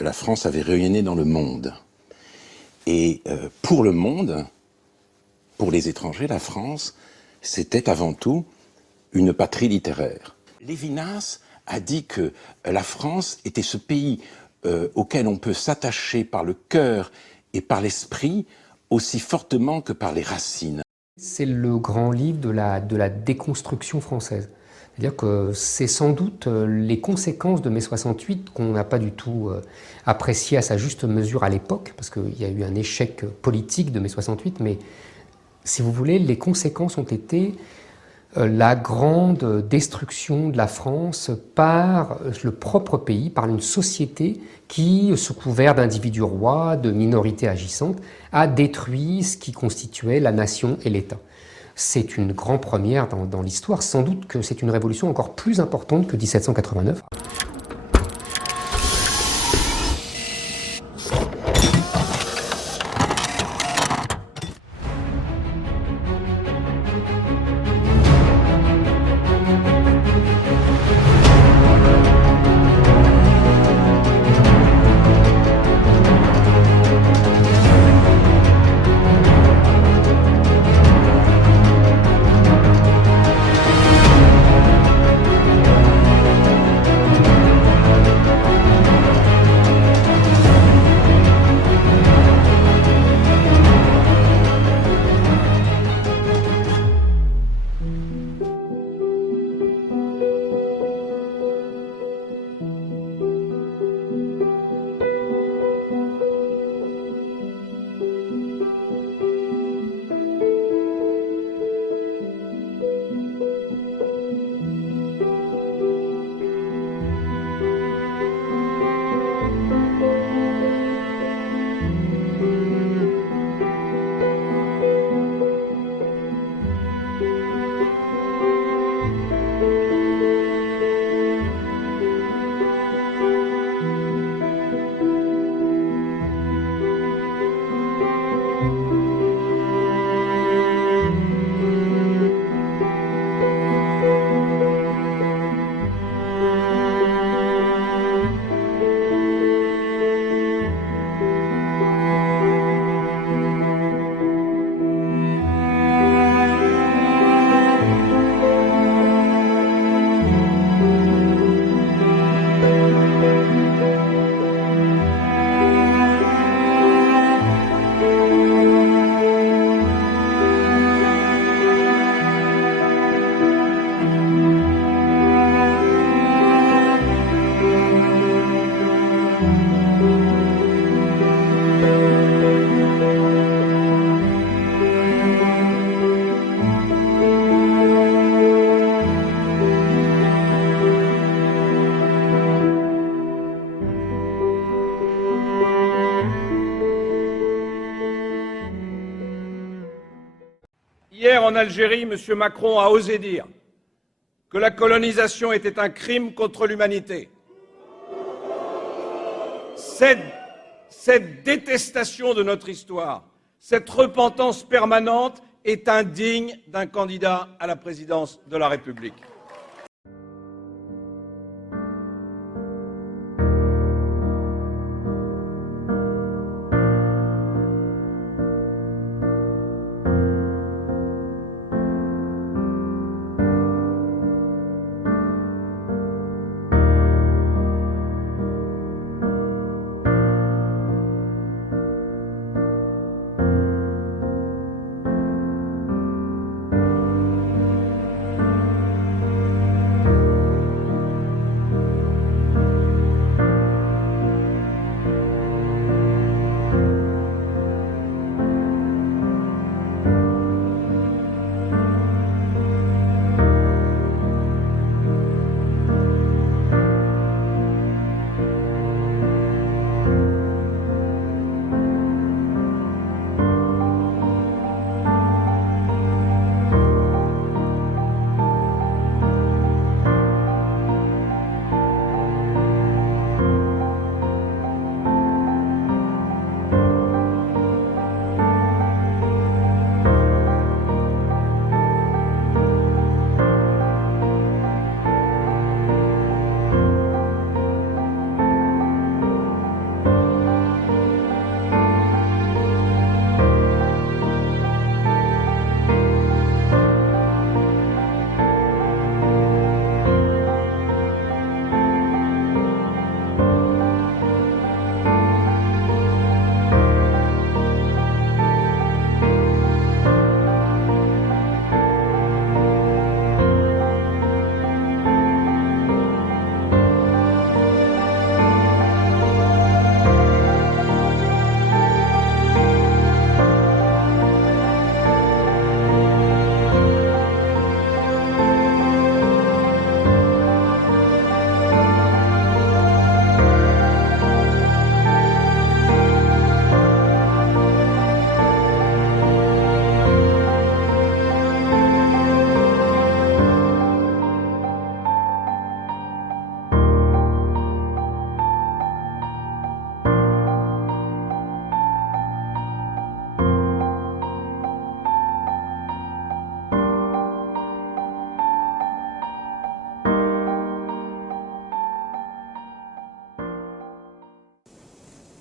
la France avait rayonné dans le monde. Et pour le monde, pour les étrangers, la France, c'était avant tout une patrie littéraire. Lévinas a dit que la France était ce pays auquel on peut s'attacher par le cœur et par l'esprit aussi fortement que par les racines. C'est le grand livre de la déconstruction française. C'est-à-dire que c'est sans doute les conséquences de mai 68 qu'on n'a pas du tout apprécié à sa juste mesure à l'époque, parce qu'il y a eu un échec politique de mai 68, mais si vous voulez, les conséquences ont été la grande destruction de la France par le propre pays, par une société qui, sous couvert d'individus rois, de minorités agissantes, a détruit ce qui constituait la nation et l'État. C'est une grande première dans l'histoire. Sans doute que c'est une révolution encore plus importante que 1789. Hier, en Algérie, M. Macron a osé dire que la colonisation était un crime contre l'humanité. Cette détestation de notre histoire, cette repentance permanente est indigne d'un candidat à la présidence de la République.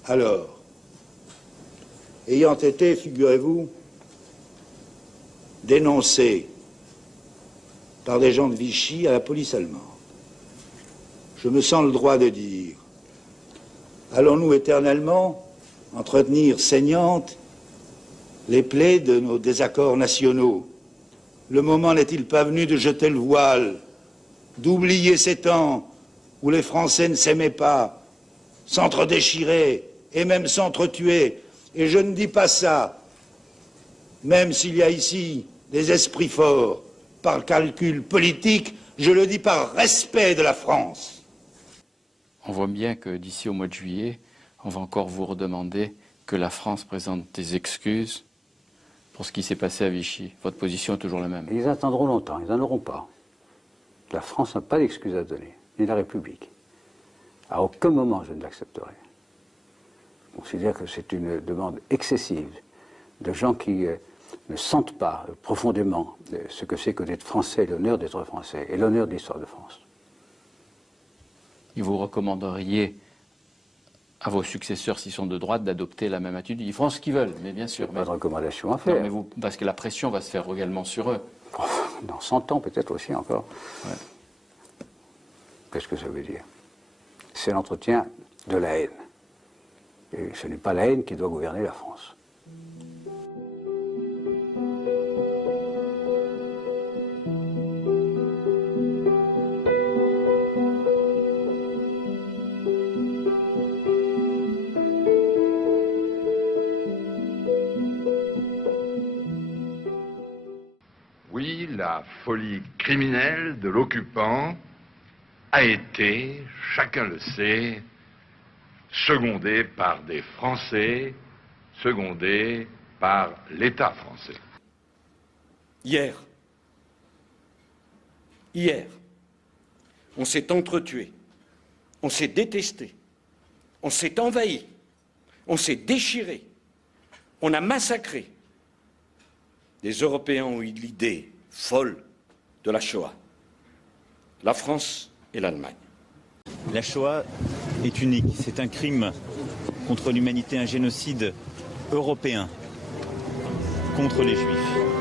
Alors, ayant été, figurez-vous, dénoncé par des gens de Vichy à la police allemande, je me sens le droit de dire, allons-nous éternellement entretenir saignantes les plaies de nos désaccords nationaux? Le moment n'est-il pas venu de jeter le voile, d'oublier ces temps où les Français ne s'aimaient pas, s'entre-déchiraient et même s'entretuaient? Et je ne dis pas ça, même s'il y a ici des esprits forts, par calcul politique, je le dis par respect de la France. On voit bien que d'ici au mois de juillet, on va encore vous redemander que la France présente des excuses pour ce qui s'est passé à Vichy. Votre position est toujours la même. Ils attendront longtemps, ils n'en auront pas. La France n'a pas d'excuses à donner, ni la République. À aucun moment je ne l'accepterai. Je considère que c'est une demande excessive de gens qui ne sentent pas profondément ce que c'est que d'être français, l'honneur d'être français et l'honneur de l'histoire de France. Et vous recommanderiez à vos successeurs, s'ils sont de droite, d'adopter la même attitude? Ils feront ce qu'ils veulent, mais bien sûr. Pas de recommandation à faire. Non, mais vous, parce que la pression va se faire également sur eux. Dans 100 ans, peut-être aussi encore. Ouais. Qu'est-ce que ça veut dire? C'est l'entretien de la haine. Et ce n'est pas la haine qui doit gouverner la France. Oui, la folie criminelle de l'occupant a été, chacun le sait, secondée par des Français, secondée par l'État français. Hier, on s'est entretué, on s'est détesté, on s'est envahi, on s'est déchiré, on a massacré. Les Européens ont eu l'idée folle de la Shoah. La France et l'Allemagne. La Shoah est unique. C'est un crime contre l'humanité, un génocide européen contre les Juifs.